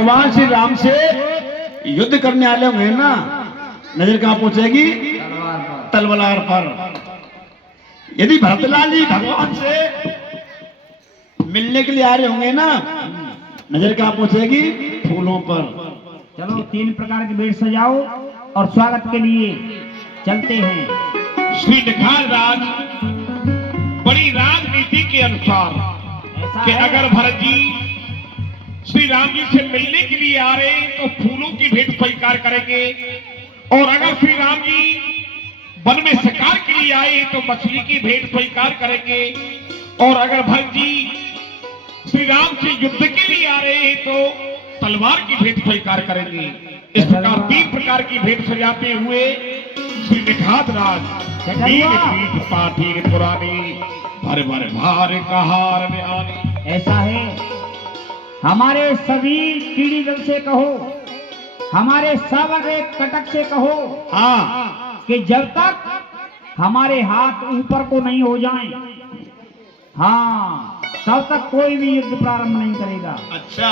भगवान श्री राम से युद्ध करने वाले होंगे ना, नजर कहां पहुंचेगी? तलवार पर। यदि भरतलाल जी भगवान से मिलने के लिए आ रहे होंगे ना, नजर कहां पहुंचेगी? फूलों पर। चलो 3 प्रकार के बेट सजाओ और स्वागत के लिए चलते हैं। श्री निखार राज बड़ी राजनीति के अनुसार कि अगर भरत जी श्री राम जी से मिलने के लिए आ रहे तो फूलों की भेंट स्वीकार करेंगे, और अगर श्री राम जी वन में शिकार के लिए आए तो मछली की भेंट स्वीकार करेंगे, और अगर भरत जी श्री राम से युद्ध के लिए आ रहे हैं तो तलवार की भेंट स्वीकार करेंगे। इस प्रकार 3 प्रकार की भेंट सजाते हुए श्री निखात राज पीठ पाठी पुरानी भर भर भार कहार में आने। ऐसा है, हमारे सभी कीड़ी दल से कहो, हमारे सावरे कटक से कहो, हाँ, कि जब तक हमारे हाथ ऊपर को नहीं हो जाएं, हाँ, तब तक कोई भी युद्ध प्रारंभ नहीं करेगा। अच्छा।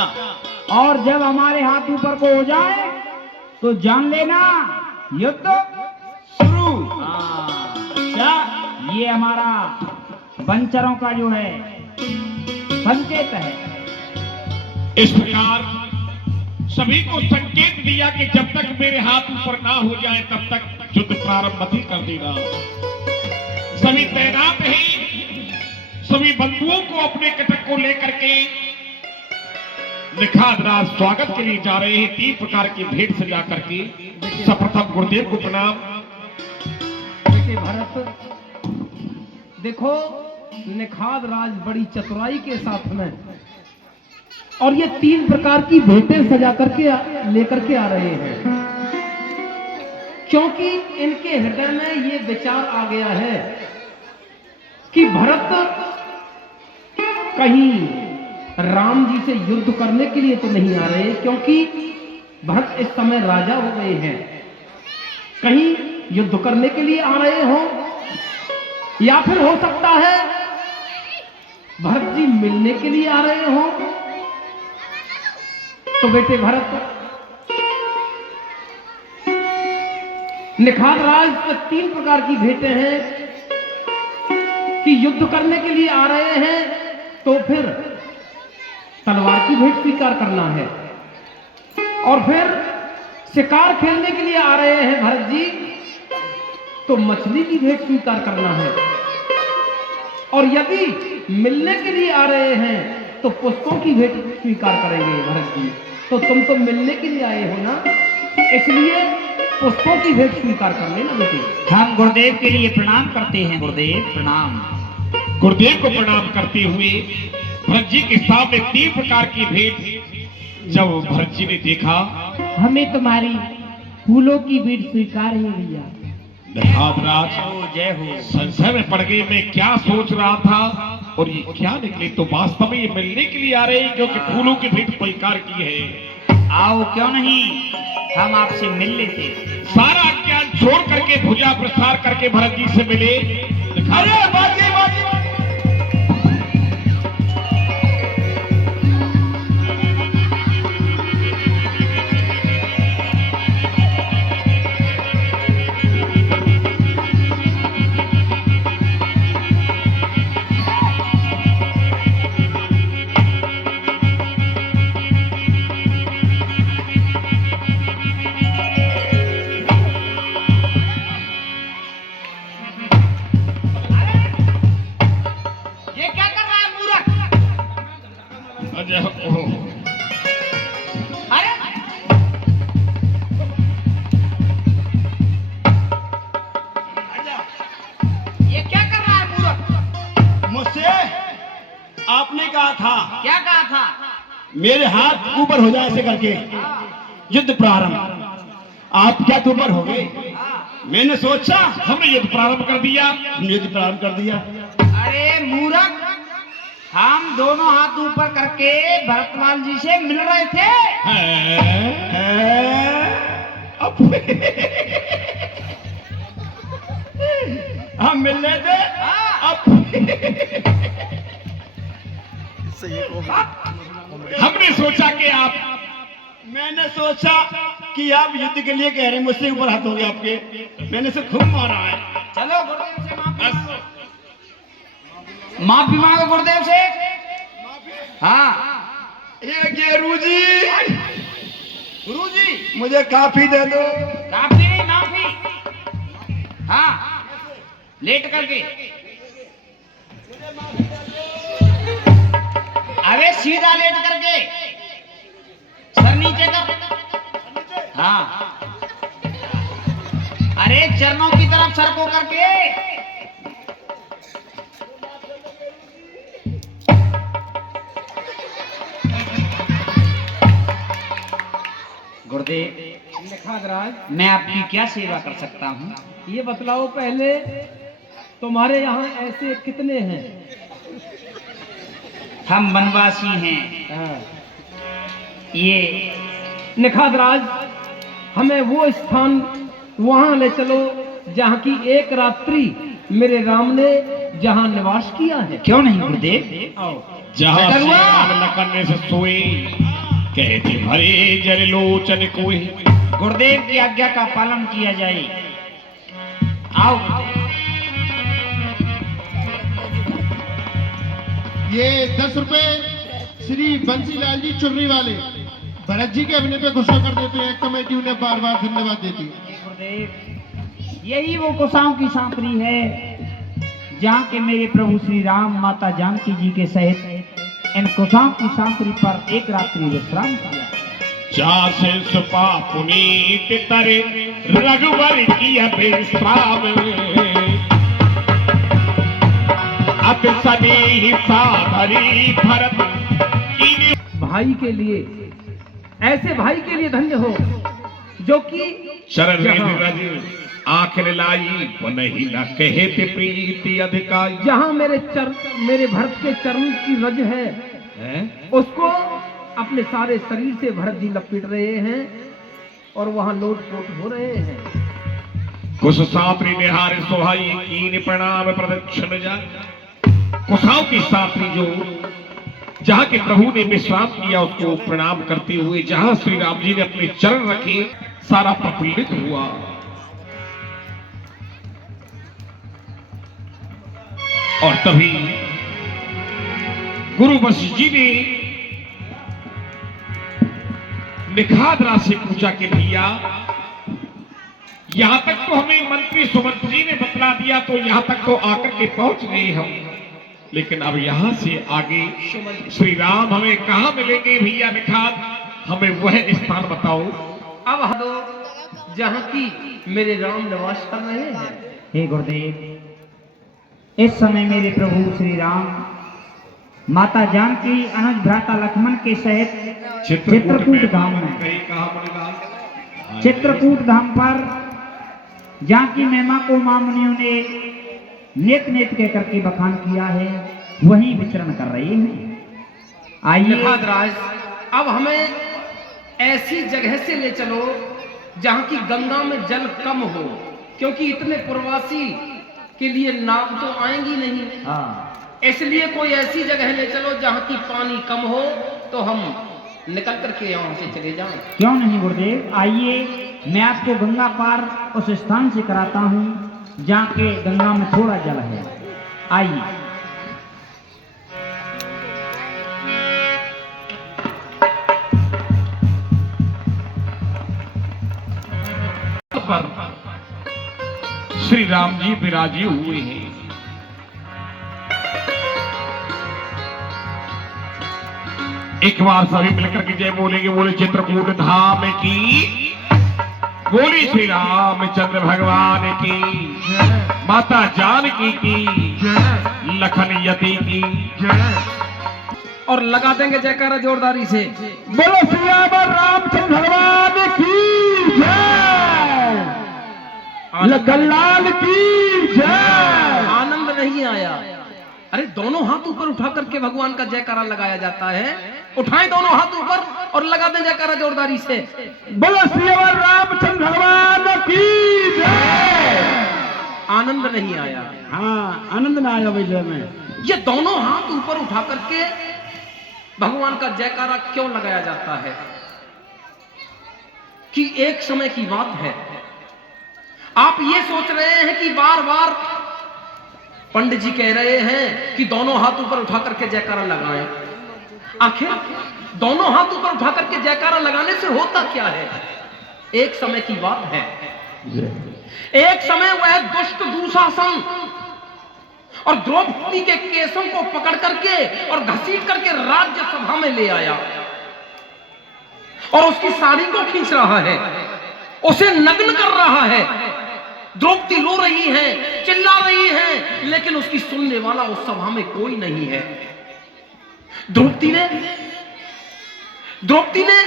और जब हमारे हाथ ऊपर को हो जाए तो जान लेना युद्ध शुरू। अच्छा, ये हमारा वंचरों का जो है संकेत है। इस प्रकार सभी को संकेत दिया कि जब तक मेरे हाथ ऊपर ना हो जाए तब तक युद्ध प्रारंभ मत ही कर देना। सभी तैनात हैं, सभी बंधुओं को अपने कटक को लेकर के निखात राज स्वागत के लिए जा रहे हैं। 3 प्रकार की भेंट सजा करके सर्वप्रथम गुरुदेव को प्रणाम। बेटे भरत, देखो निखात राज बड़ी चतुराई के साथ में, और ये 3 प्रकार की भेंटें सजा करके लेकर के आ रहे हैं, क्योंकि इनके हृदय में ये विचार आ गया है कि भरत कहीं राम जी से युद्ध करने के लिए तो नहीं आ रहे, क्योंकि भरत इस समय राजा हो गए हैं। कहीं युद्ध करने के लिए आ रहे हो, या फिर हो सकता है भरत जी मिलने के लिए आ रहे हो। तो बेटे भरत, निखात राज पे 3 प्रकार की भेंटें हैं कि युद्ध करने के लिए आ रहे हैं तो फिर तलवार की भेंट स्वीकार करना है, और फिर शिकार खेलने के लिए आ रहे हैं भरत जी तो मछली की भेंट स्वीकार करना है, और यदि मिलने के लिए आ रहे हैं तो पुष्पों की भेंट स्वीकार करेंगे भरत जी। तो तुम तो मिलने के लिए आए हो ना, इसलिए पुष्पों की भेंट स्वीकार कर लेना बेटे। हम गुरुदेव के लिए प्रणाम करते हैं। गुरुदेव प्रणाम। गुरुदेव को प्रणाम करते हुए भरत जी के सामने 3 प्रकार की भेंट जब भरत जी ने देखा, हमें तुम्हारी फूलों की भेंट स्वीकार है भैया। निखात राज जय हो। संशय में पड़ गए, मैं क्या सोच रहा था और ये क्या निकले। तो वास्तव में ये मिलने के लिए आ रहे हैं, क्योंकि फूलों की भेंट स्वीकार की है। आओ, क्यों नहीं, हम आपसे मिल लेते। सारा ज्ञान छोड़ करके भुजा प्रसार करके भरत जी से मिले। अरे बाजी बाजी आपने कहा था, क्या कहा था? मेरे हाथ ऊपर हो जाए ऐसे करके युद्ध प्रारंभ। आप क्या ऊपर हो गए? मैंने सोचा हमने युद्ध प्रारंभ कर दिया। हमने युद्ध प्रारंभ कर दिया। अरे मूर्ख, हम दोनों हाथ ऊपर करके भरतलाल जी से मिल रहे थे। हम मिल रहे थे। हमने सोचा कि आप मैंने सोचा कि आप युद्ध के लिए कह रहे हैं, मुझसे ऊपर हाथ हो गया आपके, मैंने से खूब मारा है। चलो गुरुदेव से माफी बस मांगो। माफी मांगो गुरुदेव से। हाँ ये गेरू जी, गुरु जी, मुझे काफी दे दो। काफी नहीं माफी। हाँ लेट करके। अरे सीधा लेट करके, सर नीचे कर। हाँ अरे चरणों की तरफ सर को करके। गुरुदेव, निखादराज, मैं आपकी क्या सेवा कर सकता हूँ? ये बतलाओ पहले, तुम्हारे यहाँ ऐसे कितने हैं? हम वनवासी हैं। हाँ। ये निखादराज, हमें वो स्थान वहां ले चलो जहाँ की एक रात्रि मेरे राम ने जहाँ निवास किया है। क्यों नहीं गुरुदेव? आओ। जहाँ बेटा से हुआ। राम लखन ने से सोए, कहते भरे जल लोचन कोई। गुरुदेव की आज्ञा का पालन किया जाए। आओ। ये 10 रुपए श्री बंसीलाल जी चुर्री वाले भरत जी के अपने पे गुस्सा कर देते हैं, कमेटी उन्हें बार बार धन्यवाद देती है। गुरुदेव, यही वो कुशाओं की सांकरी है जहाँ के मेरे प्रभु श्री राम माता जानकी जी के सहित इन कुशाओं की सांकरी पर एक रात्रि विश्राम किया। जासे सुपा पुनीत तरे रघुवर की अभिश्राम, अति सनी साधरी भरत की। भाई के लिए, ऐसे भाई के लिए धन्य हो जो कि शरण जहाँ- रज आखिर लाई पुनहि न कहते प्रीति अधिकाई। जहाँ मेरे भरत के चरण की रज है, उसको अपने सारे शरीर से भरत जी लपेट रहे हैं और वहाँ लोटपोट हो रहे हैं। कुछ सात्री निहार सोहाई कीन प्रणाम प्रदक्षिण जा। कुशाओं की सात्री जो जहाँ के प्रभु ने विश्राम किया उसको प्रणाम करते हुए जहाँ श्री राम जी ने अपने चरण रखे, सारा प्रफुल्लित हुआ। और तभी गुरु वशिष्ठ जी ने निखादरा से पूछा कि भैया, यहां तक तो हमें मंत्री सुमंत जी ने बतला दिया, तो यहां तक तो आकर के पहुंच गए हम, लेकिन अब यहां से आगे श्री राम हमें कहां मिलेंगे भैया निखाद, हमें वह स्थान बताओ। अब हम जहाँ की मेरे राम निवास कर रहे हैं। हे गुरुदेव, इस समय मेरे प्रभु श्री राम माता जानकी अनुज भ्राता लक्ष्मण के सहित चित्रकूट धाम में, कहीं कहा मुनिलाल? चित्रकूट धाम पर जानकी महिमा को मां मुनियों ने नेत नेत कह करके बखान किया है, वहीं विचरण कर रही हैं। आइए। निखादराज, अब हमें ऐसी जगह से ले चलो जहाँ की गंगा में जल कम हो, क्योंकि इतने प्रवासी के लिए नाव तो आएंगी नहीं। हाँ, इसलिए कोई ऐसी जगह ले चलो जहाँ की पानी कम हो, तो हम निकल करके यहाँ से चले जाएं। क्यों नहीं गुरुदेव, आइए मैं आपको गंगा पार उस स्थान से कराता हूँ जहाँ के गंगा में थोड़ा जल है। आइए। पर श्री राम जी विराजे हुए हैं। एक बार सभी मिलकर के जय बोलेंगे, बोले चित्रकूट धाम की, बोली श्री रामचंद्र भगवान की, माता जानकी की, लखन यति की। और लगा देंगे जयकारा जोरदारी से। बोलो श्री रामचंद्र भगवान की जय, लखन लाल की जय। आनंद नहीं आया? अरे दोनों हाथ ऊपर उठा करके भगवान का जयकारा लगाया जाता है। उठाएं दोनों हाथ ऊपर और लगा दें जयकारा जोरदारी से। बोलो श्री रामचंद्र भगवान की जय। आनंद नहीं आया? हाँ, आनंद ना आया विजय में। ये दोनों हाथ ऊपर उठा करके भगवान का जयकारा क्यों लगाया जाता है? एक समय की बात है, आप ये सोच रहे हैं कि बार बार पंडित जी कह रहे हैं कि दोनों हाथ ऊपर उठा करके जयकारा लगाएं। आखिर दोनों हाथ ऊपर उठा करके जयकारा लगाने से होता क्या है? एक समय की बात है, एक समय वह दुष्ट दुशासन और द्रौपदी के केसों को पकड़ करके और घसीट करके राज्यसभा में ले आया और उसकी साड़ी को खींच रहा है, उसे नग्न कर रहा है। द्रौपदी रो रही है, चिल्ला रही है, लेकिन उसकी सुनने वाला उस सभा में कोई नहीं है। द्रौपदी ने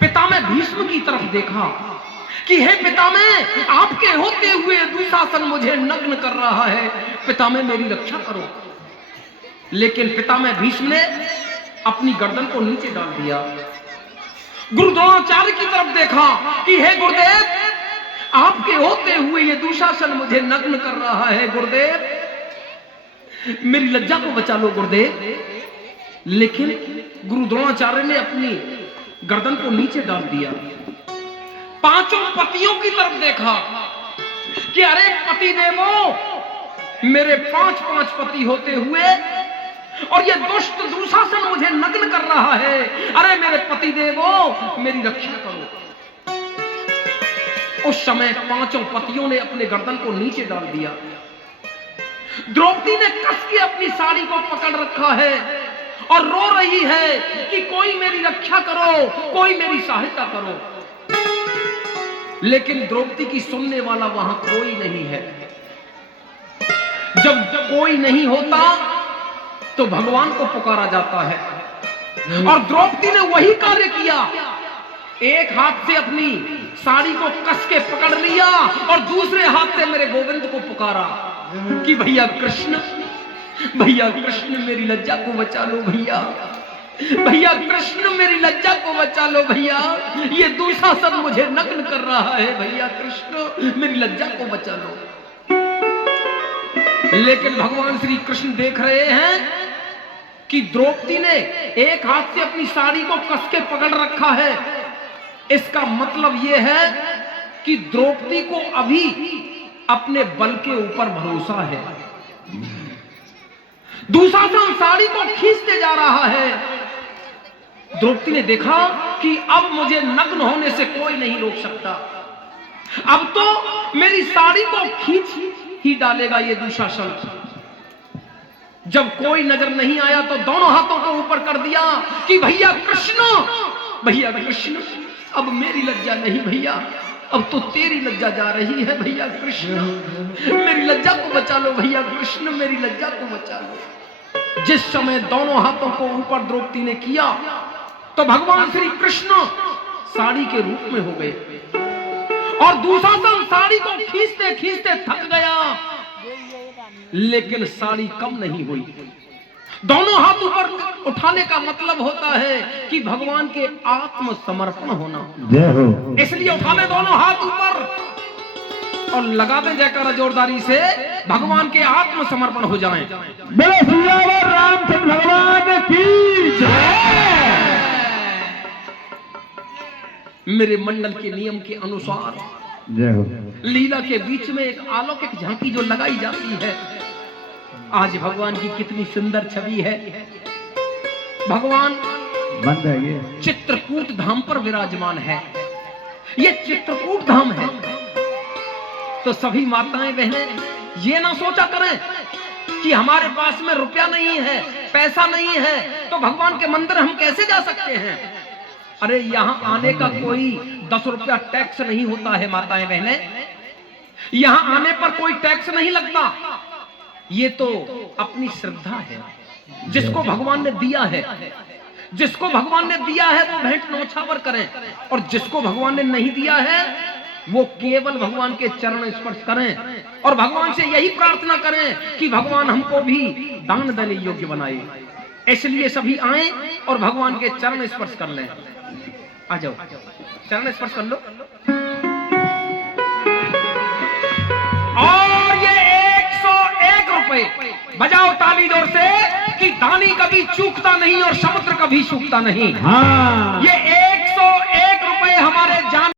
पितामह भीष्म की तरफ देखा कि हे पितामह, आपके होते हुए दुशासन मुझे नग्न कर रहा है, पितामह मेरी रक्षा करो। लेकिन पितामह भीष्म ने अपनी गर्दन को नीचे डाल दिया। गुरु द्रोणाचार्य की तरफ देखा कि हे गुरुदेव, आपके होते हुए ये दुशासन मुझे नग्न कर रहा है, गुरुदेव मेरी लज्जा को बचा लो गुरुदेव। लेकिन गुरु द्रोणाचार्य ने अपनी गर्दन को नीचे डाल दिया। पांचों पतियों की तरफ देखा कि अरे पति देवो, मेरे 5 पति होते हुए और ये दुष्ट दुशासन मुझे नग्न कर रहा है, अरे मेरे पति देवो मेरी रक्षा करो। उस समय 5 पतियों ने अपने गर्दन को नीचे डाल दिया। द्रौपदी ने कस के अपनी साड़ी को पकड़ रखा है और रो रही है कि कोई मेरी रक्षा करो, कोई मेरी सहायता करो। लेकिन द्रौपदी की सुनने वाला वहां कोई नहीं है। जब कोई नहीं होता तो भगवान को पुकारा जाता है और द्रौपदी ने वही कार्य किया। एक हाथ से अपनी साड़ी को कस के पकड़ लिया और दूसरे हाथ से मेरे गोविंद को पुकारा कि भैया कृष्ण मेरी लज्जा को बचा लो भैया, भैया कृष्ण मेरी लज्जा को बचा लो भैया, ये दुशासन मुझे नग्न कर रहा है, भैया कृष्ण मेरी लज्जा को बचा लो। लेकिन भगवान श्री कृष्ण देख रहे हैं कि द्रौपदी ने एक हाथ से अपनी साड़ी को कस के पकड़ रखा है। इसका मतलब यह है कि द्रौपदी को अभी अपने बल के ऊपर भरोसा है। दुशासन साड़ी को खींचते जा रहा है। द्रौपदी ने देखा कि अब मुझे नग्न होने से कोई नहीं रोक सकता, अब तो मेरी साड़ी को खींच ही डालेगा ये दुशासन। जब कोई नजर नहीं आया तो दोनों हाथों को ऊपर कर दिया कि भैया कृष्ण अब मेरी लज्जा नहीं भैया, अब तो तेरी लज्जा जा रही है, भैया कृष्ण मेरी लज्जा को बचा लो, भैया कृष्ण मेरी लज्जा को बचा लो। जिस समय दोनों हाथों को ऊपर द्रौपदी ने किया तो भगवान श्री कृष्ण साड़ी के रूप में हो गए और दुशासन साड़ी को खींचते खींचते थक गया, लेकिन साड़ी कम नहीं हुई। दोनों हाथ ऊपर उठाने का मतलब होता है कि भगवान के आत्मसमर्पण होना। जय हो। इसलिए उठा ले दोनों हाथ ऊपर और लगा दे जयकारा जोरदारी से, भगवान के आत्मसमर्पण हो जाएं। बोलो सियावर रामचंद्र भगवान की जय। मेरे मंडल के नियम के अनुसार जय हो। लीला के बीच में एक अलौकिक झांकी जो लगाई जाती है, आज भगवान की कितनी सुंदर छवि है। भगवान बंद है ये चित्रकूट धाम पर विराजमान है। ये चित्रकूट धाम है। तो सभी माताएं बहनें ये ना सोचा करें कि हमारे पास में रुपया नहीं है, पैसा नहीं है, तो भगवान के मंदिर हम कैसे जा सकते हैं। अरे यहाँ आने का कोई 10 रुपया टैक्स नहीं होता है माताएं बहनें, यहाँ आने पर कोई टैक्स नहीं लगता। ये तो अपनी श्रद्धा है, जिसको भगवान ने दिया है, जिसको भगवान ने दिया है वो भेंट न्योछावर करें, और जिसको भगवान ने नहीं दिया है वो केवल भगवान के चरण स्पर्श करें और भगवान से यही प्रार्थना करें कि भगवान हमको भी दान देने योग्य बनाए। इसलिए सभी आए और भगवान के चरण स्पर्श कर लें। आ जाओ, चरण स्पर्श कर लो। और ये 101 रुपए बजाओ ताली जोर से कि दानी कभी चूकता नहीं और समुद्र कभी सूखता नहीं। हाँ। ये